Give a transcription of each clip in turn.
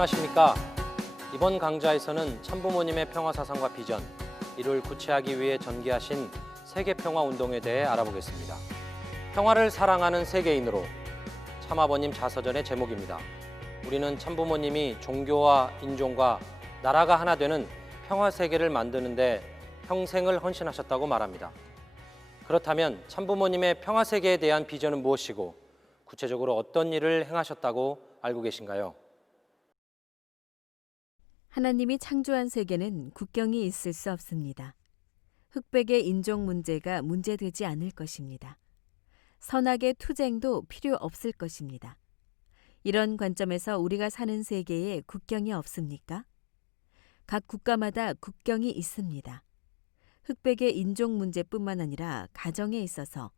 안녕하십니까. 이번 강좌에서는 참부모님의 평화사상과 비전, 이를 구체하기 위해 전개하신 세계평화운동에 대해 알아보겠습니다. 평화를 사랑하는 세계인으로, 참아버님 자서전의 제목입니다. 우리는 참부모님이 종교와 인종과 나라가 하나 되는 평화세계를 만드는 데 평생을 헌신하셨다고 말합니다. 그렇다면 참부모님의 평화세계에 대한 비전은 무엇이고 구체적으로 어떤 일을 행하셨다고 알고 계신가요? 하나님이 창조한 세계는 국경이 있을 수 없습니다. 흑백의 인종 문제가 문제되지 않을 것입니다. 선악의 투쟁도 필요 없을 것입니다. 이런 관점에서 우리가 사는 세계에 국경이 없습니까? 각 국가마다 국경이 있습니다. 흑백의 인종 문제뿐만 아니라 가정에 있어서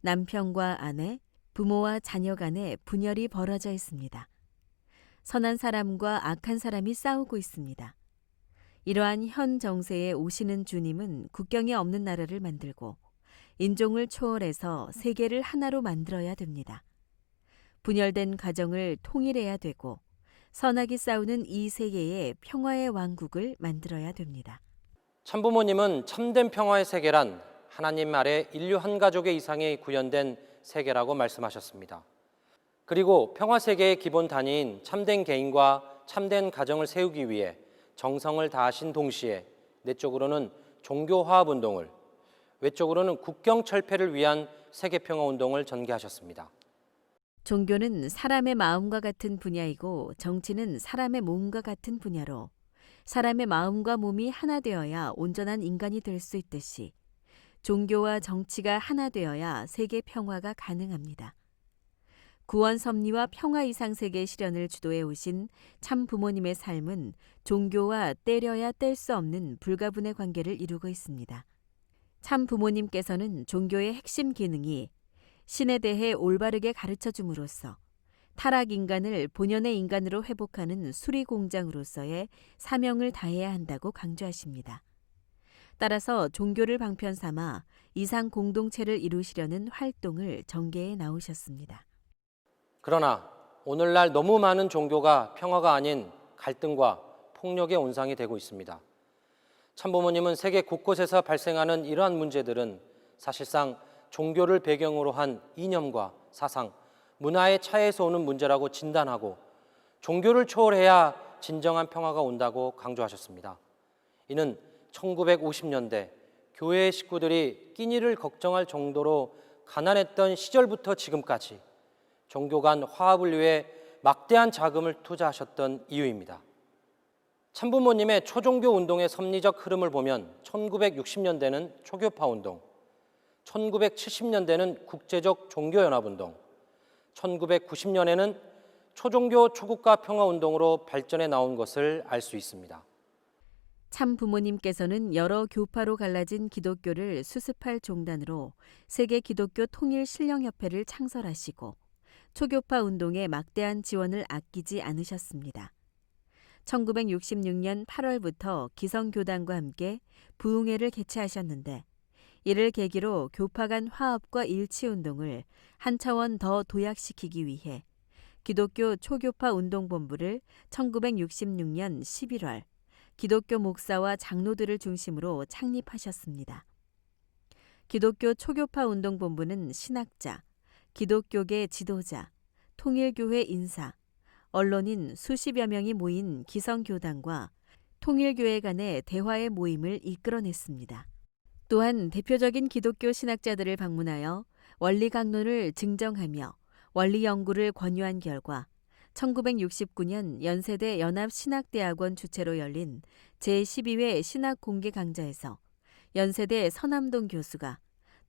남편과 아내, 부모와 자녀 간에 분열이 벌어져 있습니다. 선한 사람과 악한 사람이 싸우고 있습니다. 이러한 현 정세에 오시는 주님은 국경이 없는 나라를 만들고 인종을 초월해서 세계를 하나로 만들어야 됩니다. 분열된 가정을 통일해야 되고 선악이 싸우는 이 세계에 평화의 왕국을 만들어야 됩니다. 참부모님은 참된 평화의 세계란 하나님 아래 인류 한 가족의 이상이 구현된 세계라고 말씀하셨습니다. 그리고 평화세계의 기본 단위인 참된 개인과 참된 가정을 세우기 위해 정성을 다하신 동시에 내적으로는 종교화합운동을, 외적으로는 국경철폐를 위한 세계평화운동을 전개하셨습니다. 종교는 사람의 마음과 같은 분야이고 정치는 사람의 몸과 같은 분야로 사람의 마음과 몸이 하나 되어야 온전한 인간이 될 수 있듯이 종교와 정치가 하나 되어야 세계 평화가 가능합니다. 구원 섭리와 평화 이상 세계 실현을 주도해 오신 참 부모님의 삶은 종교와 떼려야 뗄 수 없는 불가분의 관계를 이루고 있습니다. 참 부모님께서는 종교의 핵심 기능이 신에 대해 올바르게 가르쳐 줌으로써 타락 인간을 본연의 인간으로 회복하는 수리 공장으로서의 사명을 다해야 한다고 강조하십니다. 따라서 종교를 방편 삼아 이상 공동체를 이루시려는 활동을 전개해 나오셨습니다. 그러나 오늘날 너무 많은 종교가 평화가 아닌 갈등과 폭력의 온상이 되고 있습니다. 참부모님은 세계 곳곳에서 발생하는 이러한 문제들은 사실상 종교를 배경으로 한 이념과 사상, 문화의 차이에서 오는 문제라고 진단하고 종교를 초월해야 진정한 평화가 온다고 강조하셨습니다. 이는 1950년대 교회의 식구들이 끼니를 걱정할 정도로 가난했던 시절부터 지금까지 종교 간 화합을 위해 막대한 자금을 투자하셨던 이유입니다. 참부모님의 초종교 운동의 섭리적 흐름을 보면 1960년대는 초교파 운동, 1970년대는 국제적 종교연합운동, 1990년에는 초종교 초국가 평화운동으로 발전해 나온 것을 알 수 있습니다. 참 부모님께서는 여러 교파로 갈라진 기독교를 수습할 종단으로 세계 기독교 통일 신령협회를 창설하시고 초교파 운동에 막대한 지원을 아끼지 않으셨습니다. 1966년 8월부터 기성교단과 함께 부흥회를 개최하셨는데 이를 계기로 교파 간 화합과 일치운동을 한 차원 더 도약시키기 위해 기독교 초교파 운동본부를 1966년 11월 기독교 목사와 장로들을 중심으로 창립하셨습니다. 기독교 초교파 운동본부는 신학자, 기독교계 지도자, 통일교회 인사, 언론인 수십여 명이 모인 기성교단과 통일교회 간의 대화의 모임을 이끌어냈습니다. 또한 대표적인 기독교 신학자들을 방문하여 원리 강론을 증정하며 원리 연구를 권유한 결과 1969년 연세대 연합신학대학원 주최로 열린 제12회 신학공개강좌에서 연세대 서남동 교수가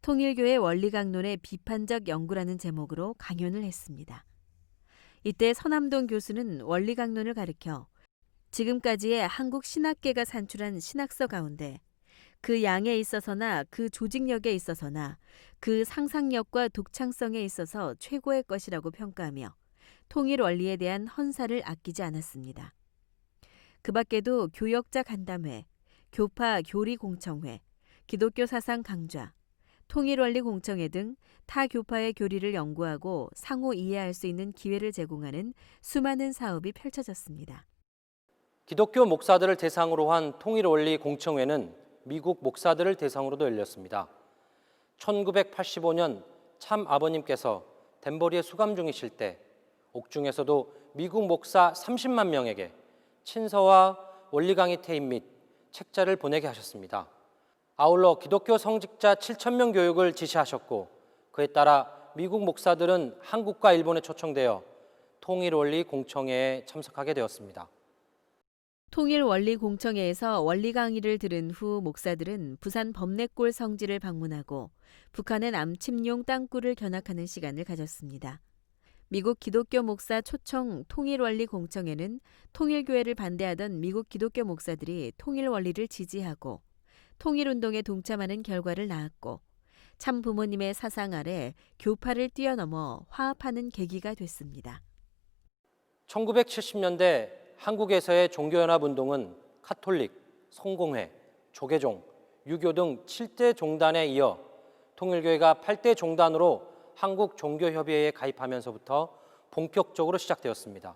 통일교회 원리강론의 비판적 연구라는 제목으로 강연을 했습니다. 이때 서남동 교수는 원리강론을 가리켜 지금까지의 한국 신학계가 산출한 신학서 가운데 그 양에 있어서나 그 조직력에 있어서나 그 상상력과 독창성에 있어서 최고의 것이라고 평가하며 통일 원리에 대한 헌사를 아끼지 않았습니다. 그 밖에도 교역자 간담회, 교파 교리 공청회, 기독교 사상 강좌, 통일원리 공청회 등 타 교파의 교리를 연구하고 상호 이해할 수 있는 기회를 제공하는 수많은 사업이 펼쳐졌습니다. 기독교 목사들을 대상으로 한 통일원리 공청회는 미국 목사들을 대상으로도 열렸습니다. 1985년 참 아버님께서 덴버리에 수감 중이실 때 옥중에서도 미국 목사 30만 명에게 친서와 원리 강의 테이프 및 책자를 보내게 하셨습니다. 아울러 기독교 성직자 7,000명 교육을 지시하셨고 그에 따라 미국 목사들은 한국과 일본에 초청되어 통일원리 공청회에 참석하게 되었습니다. 통일원리공청회에서 원리 강의를 들은 후 목사들은 부산 범내골 성지를 방문하고 북한의 남침용 땅굴을 견학하는 시간을 가졌습니다. 미국 기독교 목사 초청 통일원리공청회는 통일교회를 반대하던 미국 기독교 목사들이 통일원리를 지지하고 통일운동에 동참하는 결과를 낳았고 참 부모님의 사상 아래 교파를 뛰어넘어 화합하는 계기가 됐습니다. 1970년대 한국에서의 종교연합운동은 카톨릭, 성공회, 조계종, 유교 등 7대 종단에 이어 통일교회가 8대 종단으로 한국종교협의회에 가입하면서부터 본격적으로 시작되었습니다.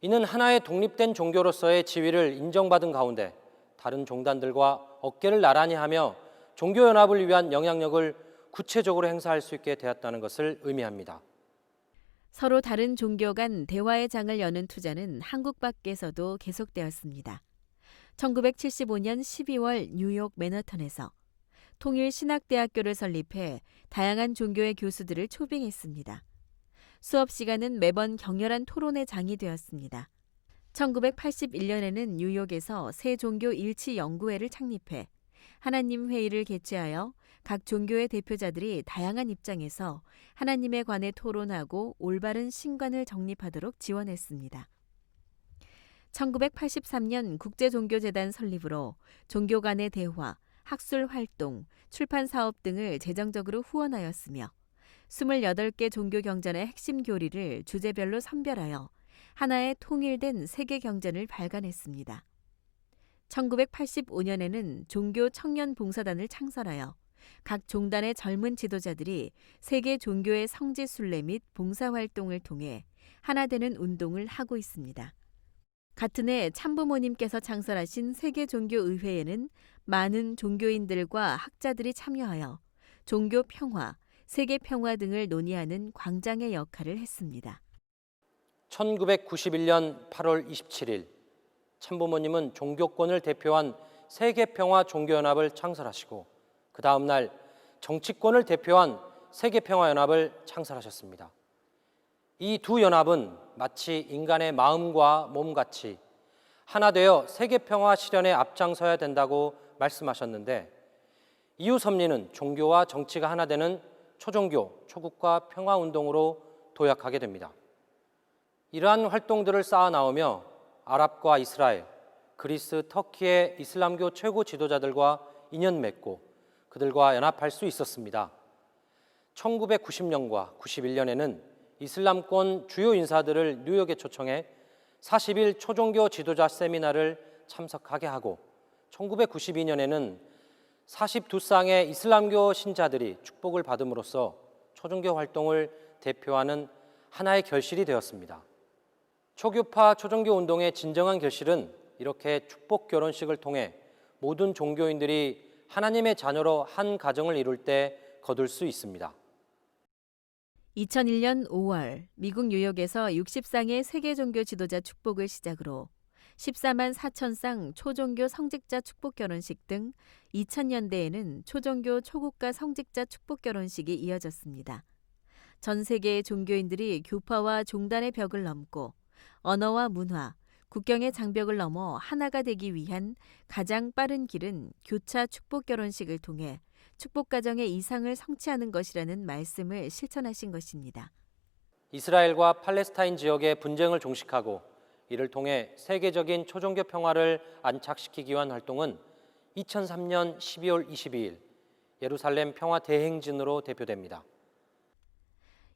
이는 하나의 독립된 종교로서의 지위를 인정받은 가운데 다른 종단들과 어깨를 나란히 하며 종교연합을 위한 영향력을 구체적으로 행사할 수 있게 되었다는 것을 의미합니다. 서로 다른 종교 간 대화의 장을 여는 투자는 한국 밖에서도 계속되었습니다. 1975년 12월 뉴욕 맨하탄에서 통일신학대학교를 설립해 다양한 종교의 교수들을 초빙했습니다. 수업 시간은 매번 격렬한 토론의 장이 되었습니다. 1981년에는 뉴욕에서 새 종교 일치 연구회를 창립해 하나님 회의를 개최하여 각 종교의 대표자들이 다양한 입장에서 하나님에 관해 토론하고 올바른 신관을 정립하도록 지원했습니다. 1983년 국제종교재단 설립으로 종교 간의 대화, 학술 활동, 출판 사업 등을 재정적으로 후원하였으며 28개 종교 경전의 핵심 교리를 주제별로 선별하여 하나의 통일된 세계 경전을 발간했습니다. 1985년에는 종교 청년 봉사단을 창설하여 각 종단의 젊은 지도자들이 세계 종교의 성지 순례 및 봉사활동을 통해 하나 되는 운동을 하고 있습니다. 같은 해 참부모님께서 창설하신 세계종교의회에는 많은 종교인들과 학자들이 참여하여 종교 평화, 세계 평화 등을 논의하는 광장의 역할을 했습니다. 1991년 8월 27일 참부모님은 종교권을 대표한 세계평화 종교연합을 창설하시고 그 다음 날 정치권을 대표한 세계평화연합을 창설하셨습니다. 이 두 연합은 마치 인간의 마음과 몸같이 하나 되어 세계평화 실현에 앞장서야 된다고 말씀하셨는데 이후 섭리는 종교와 정치가 하나 되는 초종교, 초국가 평화운동으로 도약하게 됩니다. 이러한 활동들을 쌓아나오며 아랍과 이스라엘, 그리스, 터키의 이슬람교 최고 지도자들과 인연 맺고 그들과 연합할 수 있었습니다. 1990년과 91년에는 이슬람권 주요 인사들을 뉴욕에 초청해 40일 초종교 지도자 세미나를 참석하게 하고 1992년에는 42쌍의 이슬람교 신자들이 축복을 받음으로써 초종교 활동을 대표하는 하나의 결실이 되었습니다. 초교파 초종교 운동의 진정한 결실은 이렇게 축복 결혼식을 통해 모든 종교인들이 하나님의 자녀로 한 가정을 이룰 때 거둘 수 있습니다. 2001년 5월 미국 뉴욕에서 60쌍의 세계 종교 지도자 축복을 시작으로 14만 4천 쌍 초종교 성직자 축복 결혼식 등 2000년대에는 초종교 초국가 성직자 축복 결혼식이 이어졌습니다. 전 세계의 종교인들이 교파와 종단의 벽을 넘고 언어와 문화, 국경의 장벽을 넘어 하나가 되기 위한 가장 빠른 길은 교차 축복 결혼식을 통해 축복 가정의 이상을 성취하는 것이라는 말씀을 실천하신 것입니다. 이스라엘과 팔레스타인 지역의 분쟁을 종식하고 이를 통해 세계적인 초종교 평화를 안착시키기 위한 활동은 2003년 12월 22일 예루살렘 평화 대행진으로 대표됩니다.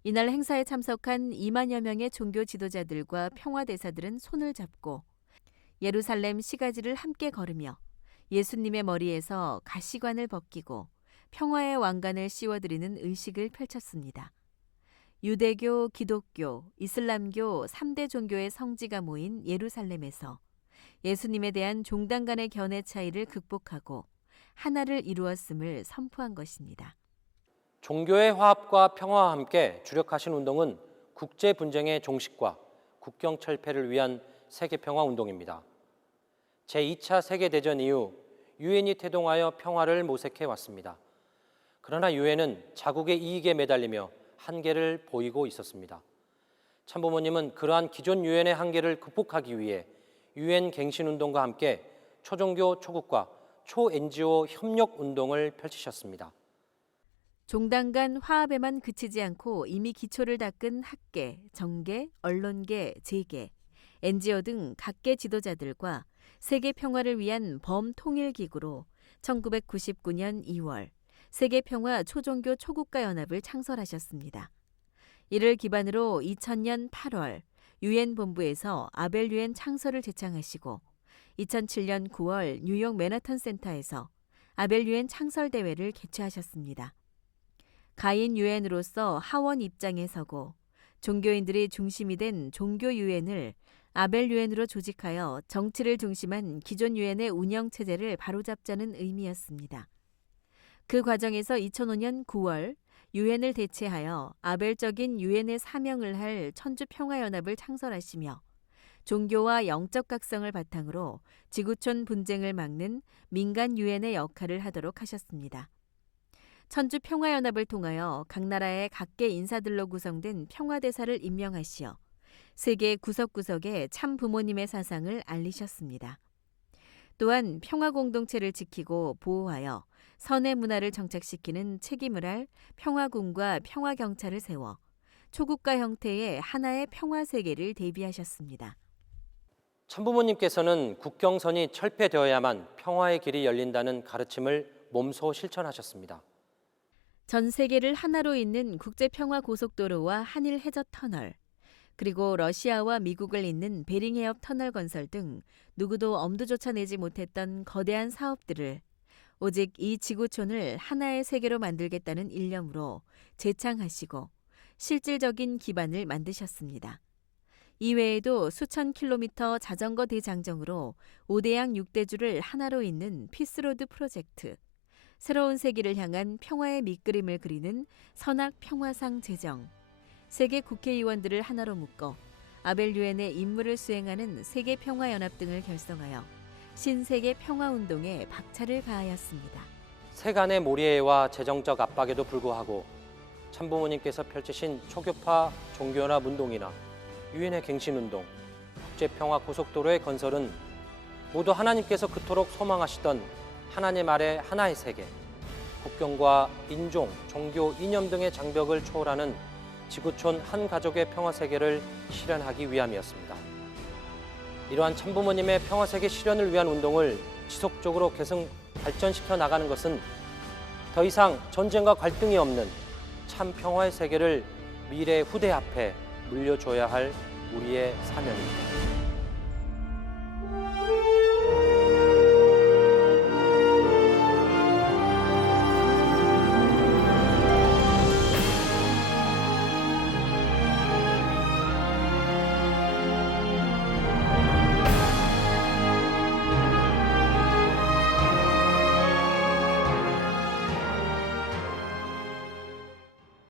이날 행사에 참석한 2만여 명의 종교 지도자들과 평화대사들은 손을 잡고 예루살렘 시가지를 함께 걸으며 예수님의 머리에서 가시관을 벗기고 평화의 왕관을 씌워드리는 의식을 펼쳤습니다. 유대교, 기독교, 이슬람교 3대 종교의 성지가 모인 예루살렘에서 예수님에 대한 종단 간의 견해 차이를 극복하고 하나를 이루었음을 선포한 것입니다. 종교의 화합과 평화와 함께 주력하신 운동은 국제 분쟁의 종식과 국경 철폐를 위한 세계 평화 운동입니다. 제2차 세계대전 이후 유엔이 태동하여 평화를 모색해 왔습니다. 그러나 유엔은 자국의 이익에 매달리며 한계를 보이고 있었습니다. 참부모님은 그러한 기존 유엔의 한계를 극복하기 위해 유엔 갱신 운동과 함께 초종교 초국가 초-NGO 협력 운동을 펼치셨습니다. 종단 간 화합에만 그치지 않고 이미 기초를 닦은 학계, 정계, 언론계, 재계, NGO 등 각계 지도자들과 세계 평화를 위한 범통일기구로 1999년 2월 세계평화 초종교 초국가 연합을 창설하셨습니다. 이를 기반으로 2000년 8월 유엔 본부에서 아벨 유엔 창설을 제창하시고 2007년 9월 뉴욕 맨하탄 센터에서 아벨 유엔 창설 대회를 개최하셨습니다. 가인 유엔으로서 하원 입장에 서고 종교인들이 중심이 된 종교 유엔을 아벨 유엔으로 조직하여 정치를 중심한 기존 유엔의 운영 체제를 바로잡자는 의미였습니다. 그 과정에서 2005년 9월 유엔을 대체하여 아벨적인 유엔의 사명을 할 천주평화연합을 창설하시며 종교와 영적 각성을 바탕으로 지구촌 분쟁을 막는 민간 유엔의 역할을 하도록 하셨습니다. 천주평화연합을 통하여 각 나라의 각계 인사들로 구성된 평화대사를 임명하시어 세계 구석구석에 참 부모님의 사상을 알리셨습니다. 또한 평화 공동체를 지키고 보호하여 선의 문화를 정착시키는 책임을 할 평화군과 평화경찰을 세워 초국가 형태의 하나의 평화세계를 대비하셨습니다. 참부모님께서는 국경선이 철폐되어야만 평화의 길이 열린다는 가르침을 몸소 실천하셨습니다. 전 세계를 하나로 잇는 국제평화고속도로와 한일 해저 터널, 그리고 러시아와 미국을 잇는 베링해협 터널 건설 등 누구도 엄두조차 내지 못했던 거대한 사업들을 오직 이 지구촌을 하나의 세계로 만들겠다는 일념으로 재창하시고 실질적인 기반을 만드셨습니다. 이외에도 수천 킬로미터 자전거 대장정으로 5대양 6대주를 하나로 잇는 피스로드 프로젝트, 새로운 세기를 향한 평화의 밑그림을 그리는 선악 평화상 제정, 세계 국회의원들을 하나로 묶어 아벨 유엔의 임무를 수행하는 세계평화연합 등을 결성하여 신세계 평화운동에 박차를 가하였습니다. 세간의 몰이해와 재정적 압박에도 불구하고 참부모님께서 펼치신 초교파 종교연합 운동이나 유엔의 갱신운동, 국제평화고속도로의 건설은 모두 하나님께서 그토록 소망하시던 하나님 아래 하나의 세계, 국경과 인종, 종교, 이념 등의 장벽을 초월하는 지구촌 한 가족의 평화세계를 실현하기 위함이었습니다. 이러한 참부모님의 평화세계 실현을 위한 운동을 지속적으로 계속 발전시켜 나가는 것은 더 이상 전쟁과 갈등이 없는 참 평화의 세계를 미래 후대 앞에 물려줘야 할 우리의 사명입니다.